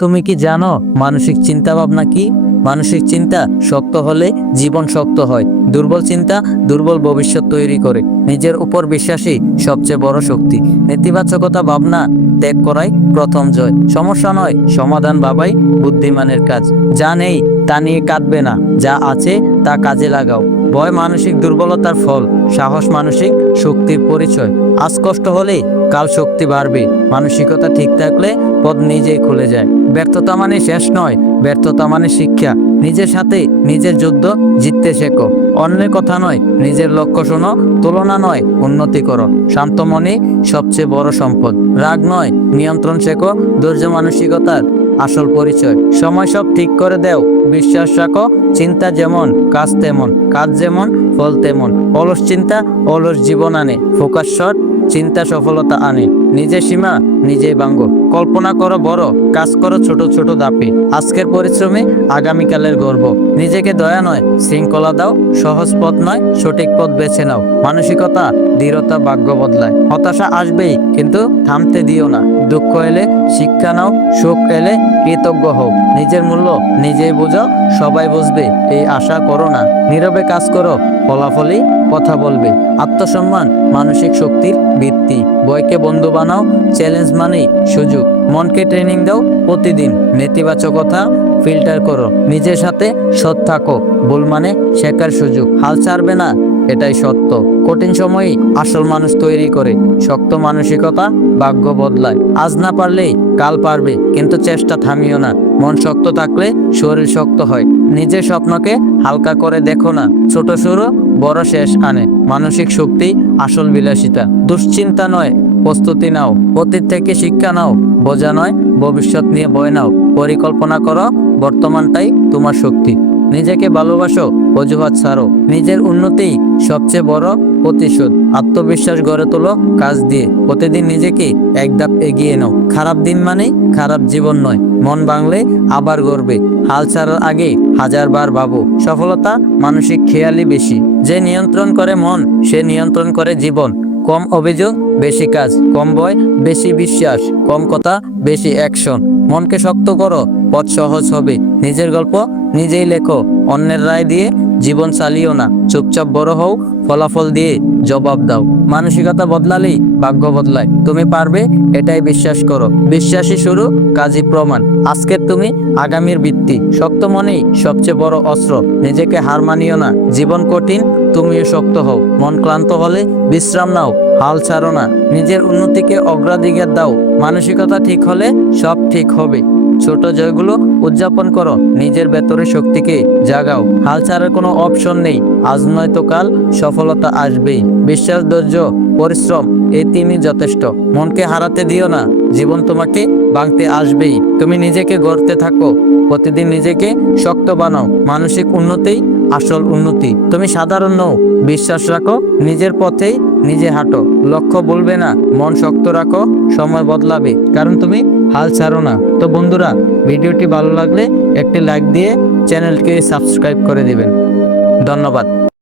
তুমি কি জানো মানসিক চিন্তা ভাবনা কি? মানসিক চিন্তা শক্ত হলে জীবন শক্ত হয়। দুর্বল চিন্তা দুর্বল ভবিষ্যৎ তৈরি করে। নিজের উপর বিশ্বাসী সবচেয়ে বড় শক্তি। নেতিবাচকতা ভাবনা ত্যাগ করাই প্রথম জয়। সমস্যা নয়, সমাধান ভাবাই বুদ্ধিমানের কাজ। যা নেই তা নিয়ে কাঁদবে না, যা আছে তা কাজে লাগাও। ভয় মানসিক দুর্বলতার ফল, সাহস মানসিক শক্তির পরিচয়। আজ কষ্ট হলে কাল শক্তি বাড়বে। মানসিকতা ঠিক থাকলে পথ নিজেই খুলে যায়। ব্যর্থতা মানে শেষ নয়, ব্যর্থতা মানে শিক্ষা। নিজের সাথে নিজের যুদ্ধ জিততে শেখো। অন্যের কথা নয়, নিজের লক্ষ্য শোনো। তুলনা নয়, উন্নতি করো। শান্ত মনে সবচেয়ে বড় সম্পদ। রাগ নয়, নিয়ন্ত্রণ শেখো। ধৈর্য মানসিকতার আসল পরিচয়। সময় সব ঠিক করে দেও, বিশ্বাস রাখো। চিন্তা যেমন কাজ তেমন, কাজ যেমন ফল তেমন। অলস চিন্তা অলস জীবন আনে, ফোকাস শর্ট চিন্তা সফলতা আনে। নিজের সীমা নিজেই ভাঙো। কল্পনা করো বড়, কাজ করো ছোট ছোট ধাপে। আজকের পরিশ্রমে আগামীকালের গর্ব। নিজেকে দয়া নয়, শৃঙ্খলা দাও। সহজ পথ নয়, সঠিক পথ বেছে নাও। মানসিকতা দৃঢ়তা ভাগ্য বদলায়। হতাশা আসবেই, কিন্তু থামতে দিও না। দুঃখ এলে শিক্ষা নাও, সুখ এলে কৃতজ্ঞ হও। নিজের মূল্য নিজেই বোঝাও, সবাই বুঝবে এই আশা করো না। নীরবে কাজ করো, ফলাফলই কথা বলবে। আত্মসম্মান মানসিক শক্তির ভিত্তি। ভয়কে বন্ধু বানাও, চ্যালেঞ্জ মানেই সুযোগ। মনকে ট্রেনিং দাও প্রতিদিন। নেতিবাচকতা ফিল্টার করো, নিজের সাথে সৎ থাকো। ভুল মানে শেখার সুযোগ। হাল ছাড়বে না, এটাই সত্য। কঠিন সময়ই আসল মানুষ তৈরি করে। শক্ত মানসিকতা ভাগ্য বদলায়। আজ না পারলেই কাল পারবে, কিন্তু চেষ্টা থামিও না। মন শক্ত থাকলে শরীর শক্ত হয়। নিজের স্বপ্নকে হালকা করে দেখো না। ছোট শুরু বড় শেষ আনে। মানসিক শক্তি আসল বিলাসিতা। দুশ্চিন্তা নয়, প্রস্তুতি নাও। অতীত থেকে শিক্ষা নাও। বোঝা নয়, ভবিষ্যৎ নিয়ে বয় নাও। পরিকল্পনা করো, বর্তমানটাই তোমার শক্তি। নিজেকে ভালোবাসো, অজুহাত ছাড়ো। নিজের উন্নতিই সবচেয়ে বড় প্রতিশোধ। আত্মবিশ্বাস গড়ে তোলো কাজ দিয়ে। প্রতিদিন নিজেকে এক ধাপ এগিয়ে নাও। খারাপ দিন মানে খারাপ জীবন নয়। মন ভাঙলে আবার গড়বে। হাল ছাড়ার আগে হাজারবার ভাবো। সফলতা মানসিক খেয়ালই বেশি। যে নিয়ন্ত্রণ করে মন, সে নিয়ন্ত্রণ করে জীবন। কম অভিযোগ বেশি কাজ, কম ভয় বেশি বিশ্বাস, কম কথা বেশি অ্যাকশন। মনকে শক্ত করো, পথ সহজ হবে। নিজের গল্প নিজেই লেখো, অন্যের রায় দিয়ে জীবন চালিও না। চুপচাপ বড় হও, ফলাফল দিয়ে জবাব দাও। মানসিকতা বদলালেই ভাগ্য বদলায়। তুমি পারবে, এটাই বিশ্বাস করো। বিশ্বাসী শুরু, কাজী প্রমাণ। আজকের তুমি আগামীর ভিত্তি। শক্ত মনেই সবচেয়ে বড় অস্ত্র। নিজেকে হার মানিও না। জীবন কঠিন, তুমিও শক্ত হও। মন ক্লান্ত হলে বিশ্রাম নাও, হাল ছাড়ো না। নিজের উন্নতিকে অগ্রাধিকার দাও। মানসিকতা ঠিক হলে সব ঠিক হবে। ছোট জয়গুলো উদযাপন করো, নিজের ভেতরে শক্তিকে জাগাও। হাল ছাড়ার কোনো অপশন নেই। আজ নয়তো কাল সফলতা আসবেই। বিশ্বাস, ধৈর্য, পরিশ্রম এই তিনই যথেষ্ট। মনকে হারাতে দিও না, জীবন তোমাকে ভাঙতে আসবেই। তুমি নিজেকে গড়তে থাকো, প্রতিদিন নিজেকে শক্ত বানাও। মানসিক উন্নতিই আসল উন্নতি। তুমি সাধারণ নও, বিশ্বাস রাখো। নিজের পথেই নিজে হাঁটো। লক্ষ্য বলবে না, মন শক্ত রাখো। সময় বদলাবে, কারণ তুমি হাল ছাড়ো না। তো বন্ধুরা, ভিডিওটি ভালো লাগলে একটি লাইক দিয়ে চ্যানেলকে সাবস্ক্রাইব করে দিবেন। ধন্যবাদ।